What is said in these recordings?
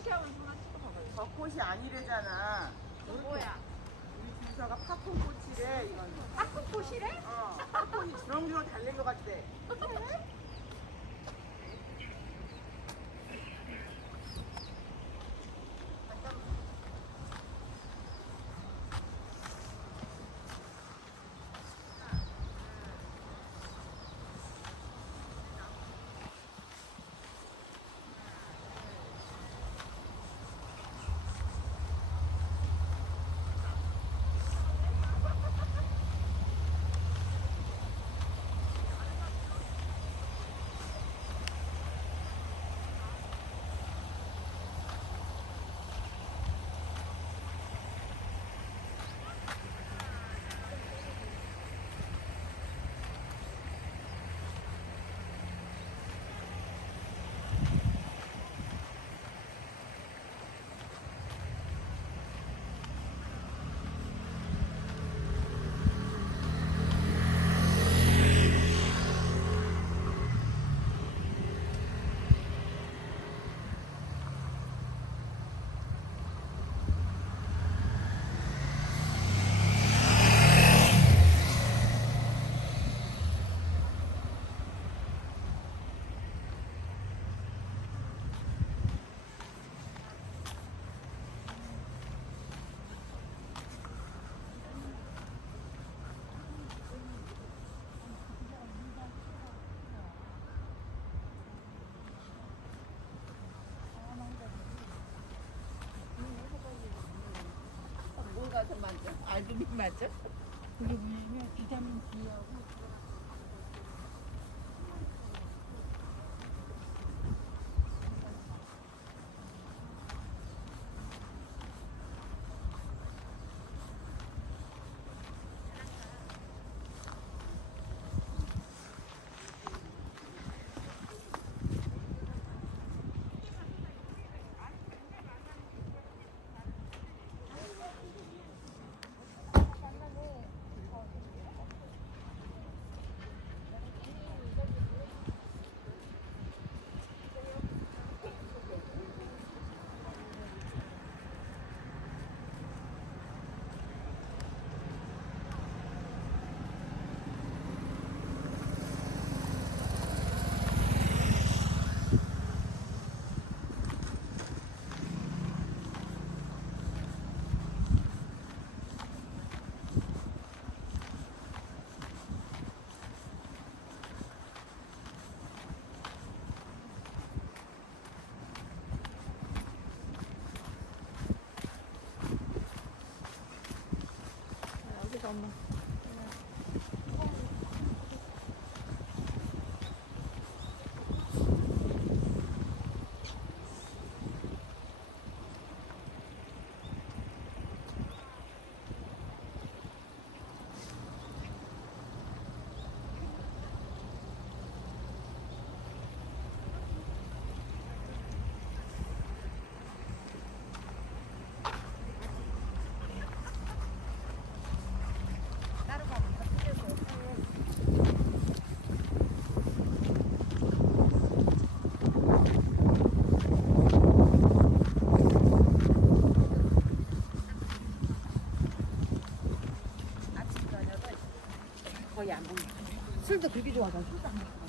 이거는 여기 이렇게 하면 하나 찍어봐봐요. 벚꽃이 아니래잖아. 뭐야? 우리 준서가 팝콘 꽃이래 이건. 팝콘꽃이래? 어, 팝콘이 주렁주렁 달린 것 같대. albümüm bence. Bilmiyorum. İdem suyu aldım. 아? 그게 뭐냐면 비타민 D하고 여기서 엄마. 따로 가면 다 틀려서. 아침 저녁은 거의 안 먹는 술도 그렇게 좋아하잖아.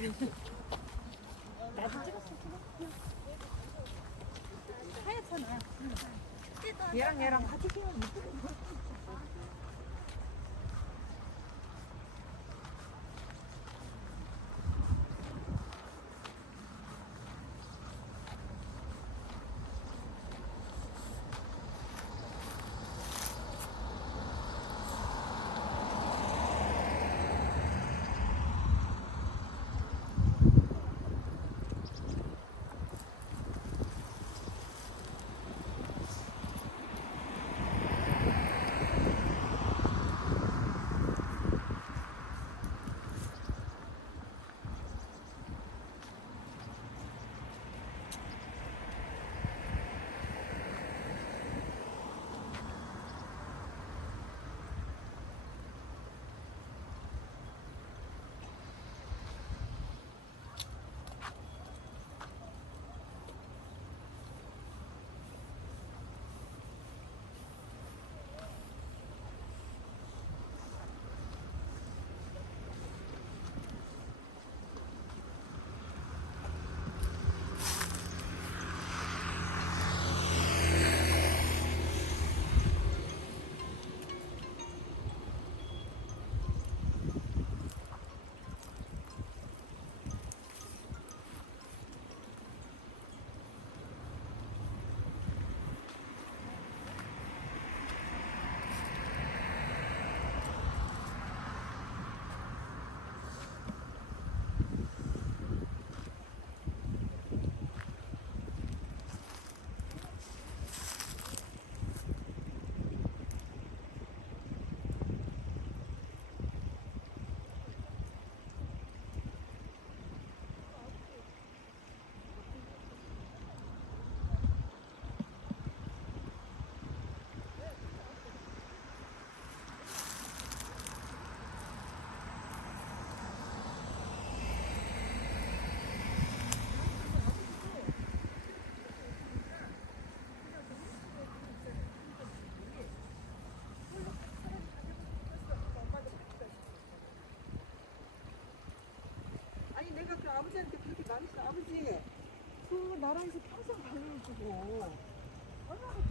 나도 찍었어. 하얗잖아. 얘랑 얘랑 같이 키우면 이쁘 내가 그 아버지한테 그렇게 말했어. 아버지 그 나라에서 평생 방문을 주고 얼마나